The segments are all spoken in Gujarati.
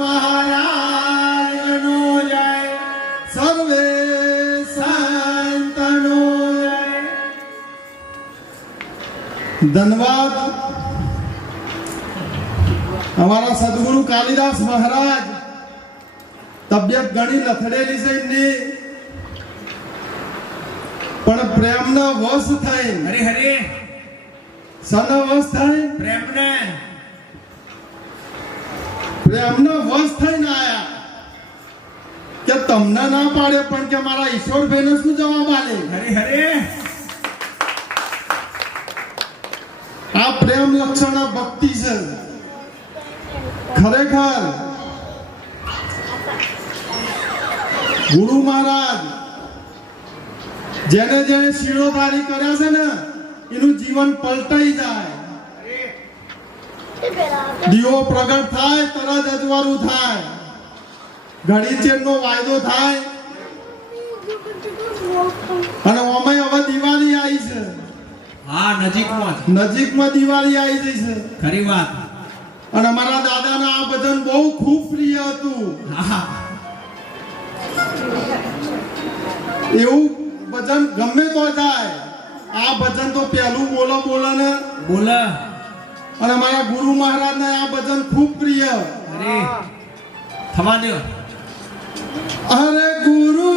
મહારાજનો જય, સર્વે સંતનો જય. ધન્યવાદ. અમારા સદગુરુ કાલિદાસ મહારાજ તબિયત ઘણી લથડેલી છે એમની, પણ પ્રેમના વશ થઈ. હરે હરે સના વશ થઈ, પ્રેમના વશ થઈને આયા કે તમને ના પાડે પણ કે મારા ઈશ્વરભાઈને શું જવાબ આલે. હરે હરે આ પ્રેમ લક્ષણ ભક્તિ છે ખરેખર. ગુરુ મહારાજ જેને જેને શિરોધારી કર્યા છે ને એનું જીવન પલટાઈ જાય. દીવો પ્રગટ થાય તરત અજવાળું થાય, ઘડી ચેરનો વાયદો થાય. અને ઓમે હવે દિવાળી આવી છે. હા, નજીકમાં દિવાળી આવી ગઈ છે. ખરી વાત. અને અમારા દાદાના આ ભજન બહુ ખૂબ પ્રિય હતું. એવું ભજન ગમે તો જાય, આ ભજન તો પહેલું બોલો ને બોલે. અને મારા ગુરુ મહારાજ ને આ ભજન ખૂબ પ્રિય. અરે થવા દો. અરે ગુરુ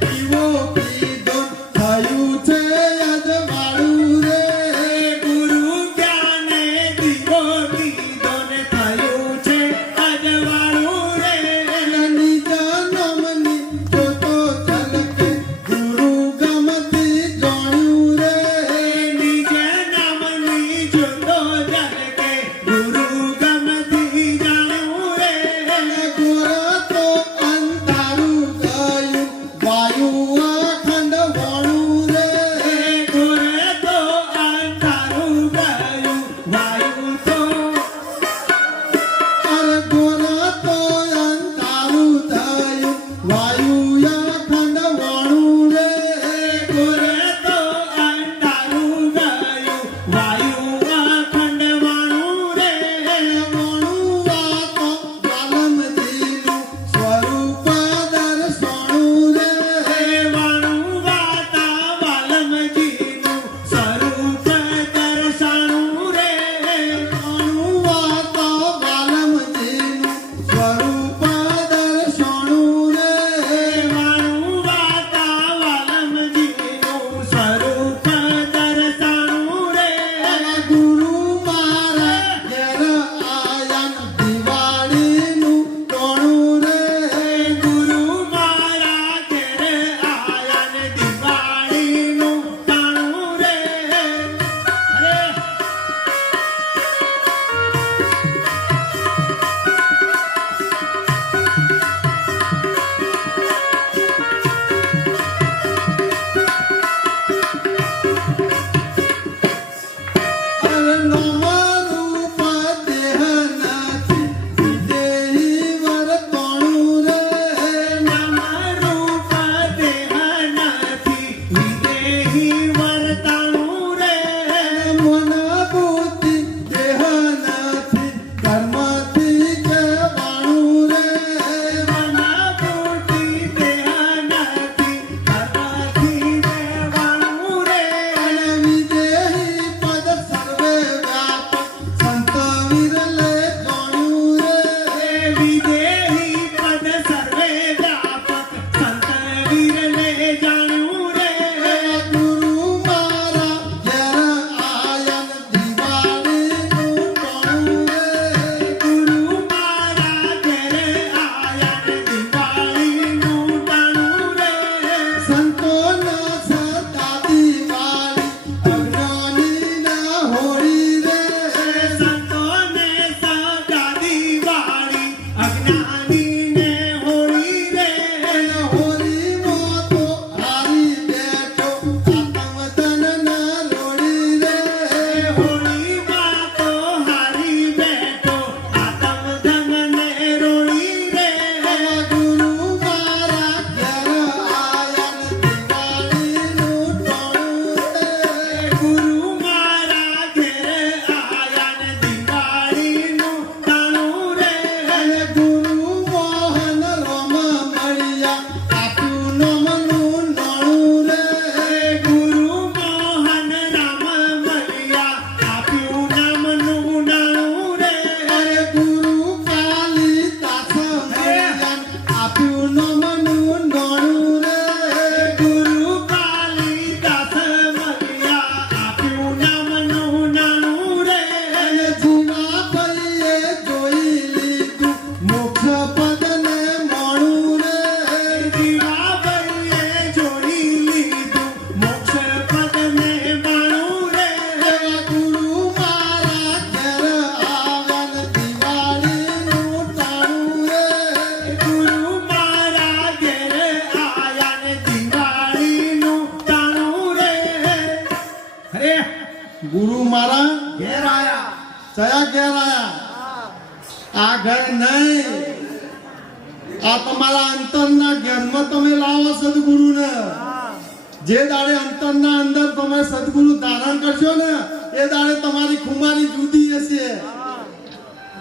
દીવો તમારા ઘેર આયા કયા ઘેર આયા? આ ઘર નહીં, આ તમારા અંતરના ઘેરમાં તમે લાવો સદગુરુને. જે દાડે અંતરના અંદર તમે સદગુરુ ધારણ કરશો ને એ દાડે તમારી ખુમારી જુદી હશે.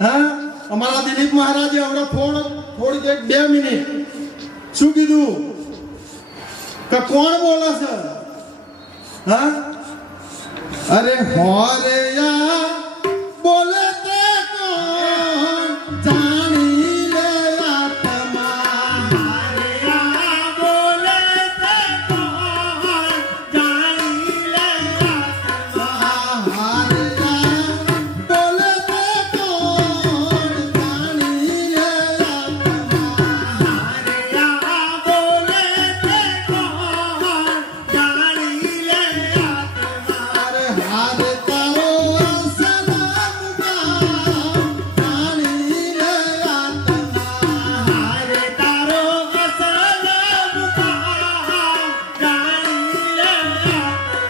હા, અમારા દિલીપ મહારાજે હમણાં થોડી 2 મિનિટ શું કીધું કે કોણ બોલે છે? હા, અરે હોરેયા બોલે તે કોણ જાણી લે આત્મા. હારેયા બોલે તે કોણ જાણી લે આત્મા. હારેયા બોલે તે કોણ જાણી લે આત્મા. હારેયા બોલે તે કોણ જાણી લે આત્મા. અરે હારે તારો સલામ જાણી લે આત્મા. હારે તારો અસલ મુકામ જાણી લે આત્મા.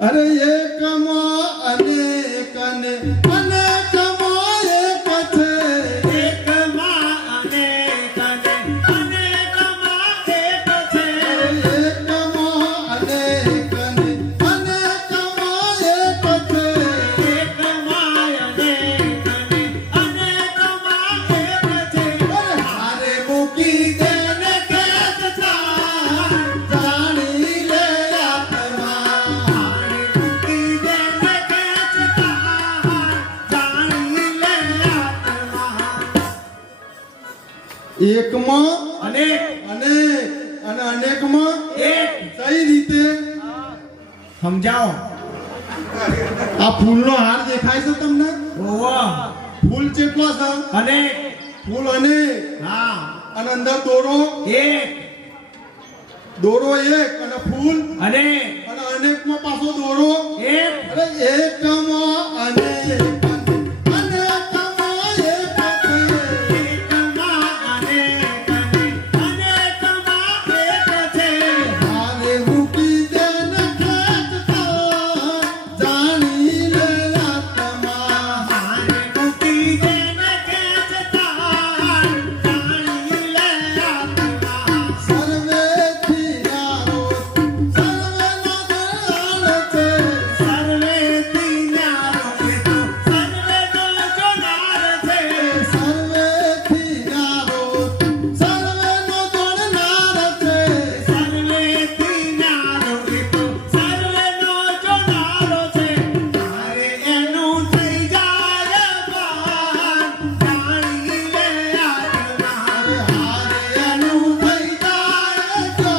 અરે એકમાં અનેક અને અનેકમાં એક છે. એકમાં અનેક અને અનેકમાં એક છે. એકમાં અનેક અને અનેકમાં એક છે. એકમાં અનેક અને અનેકમાં એક છે. અરે હારે મૂકી દેને ખેંચતા જાણી લે આત્મા. હારે મૂકી દેને ખેંચતા જાણી લે આત્મા. એકમાં અનેક અનેક અને અનેકમાં એક કઈ રીતે? સમજાવો. આ ફૂલનો હાર દેખાય છે તમને? ઓવા ફૂલ કેટલા છે? અનેક ફૂલ અનેક હા અને અંદર દોરો એક એક અને ફૂલ અનેક અને અનેકમાં પાછો દોરો. એક અરે એકમાં અનેક અનેકમાં એક છે. એકમાં અનેક અને અનેકમાં એક છે. હારે મૂકી દેને ખેંચતા જાણી લે આત્મા. હારે મૂકી દેને ખેંચતા જાણી લે આત્મા. સર્વેથી ન્યારો સર્વેનો દયાળ છે. સર્વેથી ન્યારો છે તો સર્વેનો જોનાર છે. સર્વેથી ન્યારો સર્વેનો જોડનાર છે. સર્વેથી ન્યારો છે તો સર્વેનો જોનારો છે. હારે એનું થઈ જાય ભાન જાણી લે આત્મા. હારે એનું થઈ જાય જો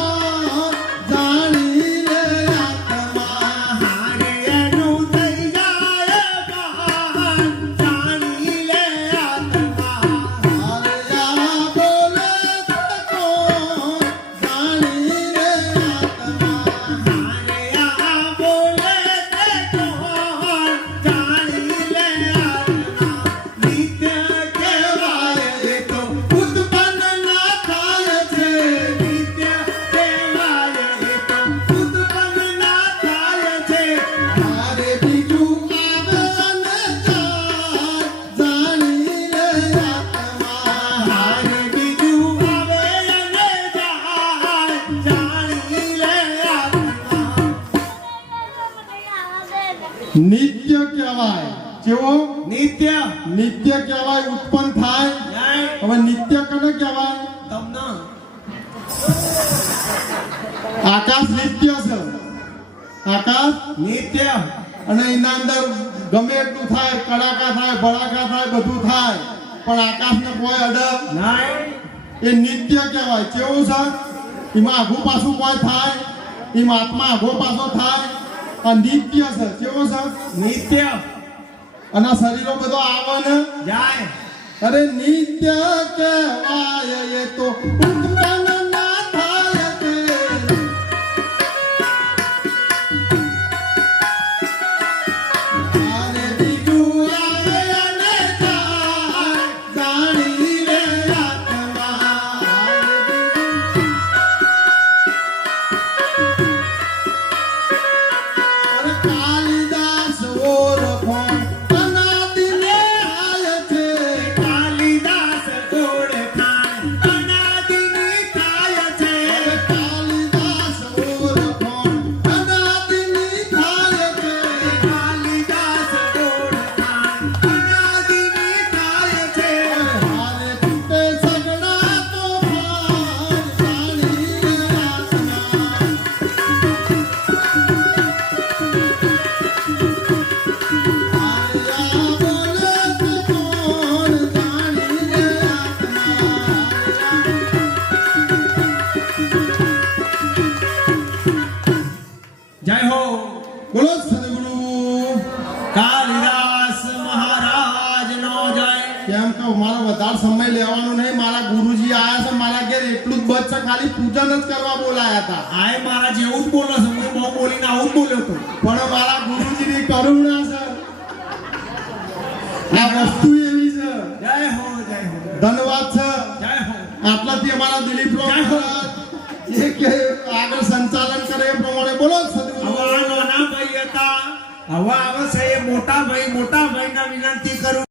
જાણી લે આત્મા. હારે એનું થઈ જાય ભાન જાણી લે આત્મા. હારે આ બોલે તે કોણ જાણી લે આત્મા. હારે આ બોલે તે કોણ જાણી લે આત્મા. નિત્ય કહેવાય એ તો ઉત્પન્ન ના થાય છે. નિત્ય કહેવાય એ તો ઉત્પન્ન ના થાય છે. હારે બીજું આવે અને જાય જાણી લે આત્મા. હારે બીજું આવે અને જાય જાણી લે આત્મા. નિત્ય કહેવાય. કેવો? નિત્ય નિત્ય કહેવાય, ઉત્પન્ન થાય. ન્યાય હવે નિત્ય કને કહેવાય? તમને આકાશ નિત્ય છે. આકાશ નિત્ય અને એના અંદર ગમે એટલું થાય, કડાકા થાય, ભડાકા થાય, બધું થાય, પણ આકાશને કોઈ અડર ન્યાય એ નિત્ય કહેવાય. કેવું છે? એમાં આઘું પાછું કોઈ થાય, એમાં આત્મા આઘો પાછો થાય. આ નિત્ય છે. કેવો છે? નિત્ય અને આ શરીરો બધો આવે ને જાય અરે નિત્ય કહેવાય એ તો ઉત્પન્ન ના થાય છે. જય હો બોલો સદગુરુ કાલિદાસ મહારાજ નો જય. કેમ કે મારો વધારે સમય લેવાનો નહીં, મારા ગુરુજી આયા છે મારા ઘેર, એટલું જ બસ છે, ખાલી પૂજન જ કરવા બોલાયા હતા. આય મારા જેવું જ બોલો છે, હું બહુ બોલીને આવું જ બોલ્યો તો. પણ મારા ગુરુજીની કરુણા છે, આ વસ્તુ એવી છે. જય હો જય હો ધન્યવાદ છે. જય હો. આટલાથી અમારા દિલીપ જય હો. જે કે આગળ સંચાલન કરે એ પ્રમાણે બોલો સદગુરુ. હવે આ નાના ભાઈ હતા, હવે આવે છે એ મોટા ભાઈ, મોટા ભાઈને વિનંતી કરું